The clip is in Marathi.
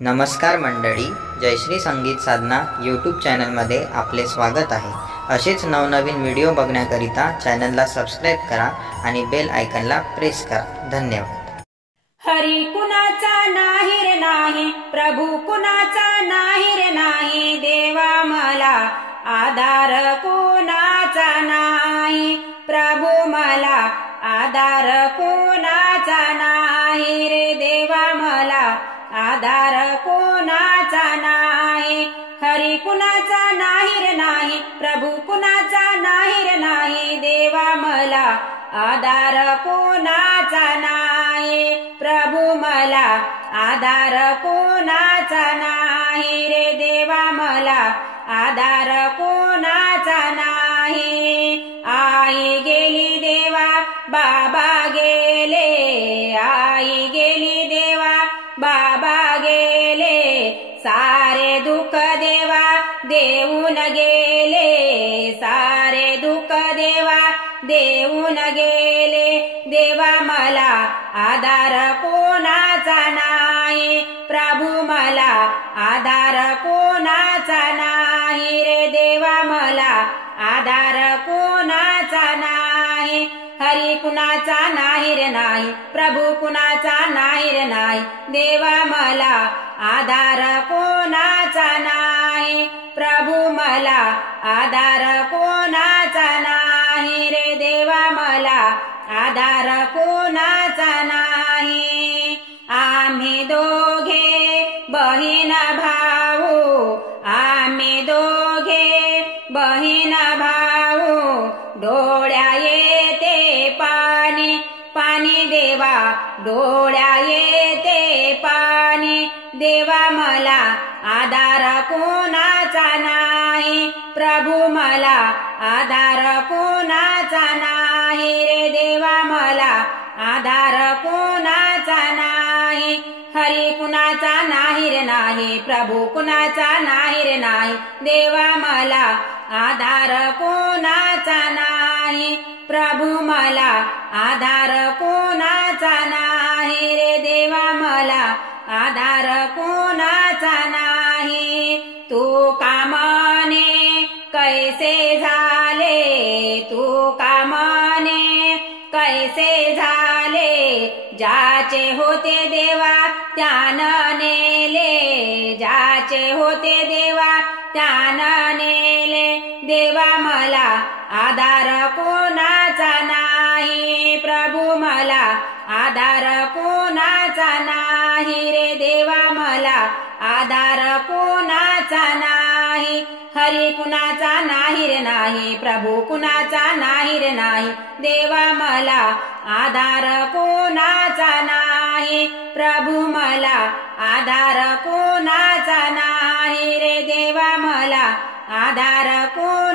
नमस्कार मंडळी, जयश्री संगीत साधना यूट्यूब चॅनलमध्ये आपले स्वागत आहे। असेच नवनवीन व्हिडिओ बघण्याकरिता चॅनलला सबस्क्राइब करा आणि बेल आयकॉनला प्रेस करा। धन्यवाद। हरी कुणाचा नाही रे नाही, प्रभू कुणाचा नाही रे नाही, देवा मला आधार कुणाचा नाही, प्रभू मला आधार कुणाचा नाही रे, देवा मला आधार कुणाचा नाही। हरी कुणाचा नाही रे नाही, प्रभू कुणाचा नाही रे नाही, देवा मला आधार कुणाचा नाही, प्रभू मला आधार कुणाचा नाही रे, देवा मला आधार कुणाचा नाही। आई गेली देवा बाबा गेले, आई गेली देवा बाबा गेले, सारे दुःख देवा देऊन गेले, सारे दुःख देवा देऊन गेले, देवा मला आधार कोणाचा नाही, प्रभू मला आधार कोणाचा नाही रे, देवा मला आधार कोणाचा नाही। हरी कुणाचा नाही रे नाही, प्रभू कुणाचा नाही रे नाही, देवा मला आधार कोणाचा नाही, प्रभू मला आधार कोणाचा नाही रे, देवा मला आधार कोणाचा नाही। आम्ही दोघे बहीण भाऊ, आम्ही दोघे बहीण भाऊ, डोळ्या येते पाणी पाणी देवा, डोळ्या येते पाणी, देवा मला आधार कोणाचा नाही, प्रभू मला आधार कोणाचा नाही रे, देवा मला आधार कोणाचा नाही। हरी कुणाचा नाही रे नाही, प्रभू कुणाचा नाही रे नाही, देवा मला आधार कोणाचा नाही, प्रभू मला आधार कोणाचा नाही रे, देवा मला आधार कोणाचा नाही। तू कामाने कैसे झाले, तू कामाने कैसे झाले, ज्याचे होते देवा त्यानं नेले, ज्याचे होते देवा त्यानं नेले, देवा मला आधार कोणाचा नाही, प्रभू मला आधार कोणाचा नाही रे, देवा मला आधार कोणाचा नाही। हरी कुणाचा नाही रे नाही, प्रभू कुणाचा नाही रे नाही, देवा मला आधार कोणाचा नाही, प्रभू मला आधार कोणाचा नाही रे, देवा मला आधार कोणाचा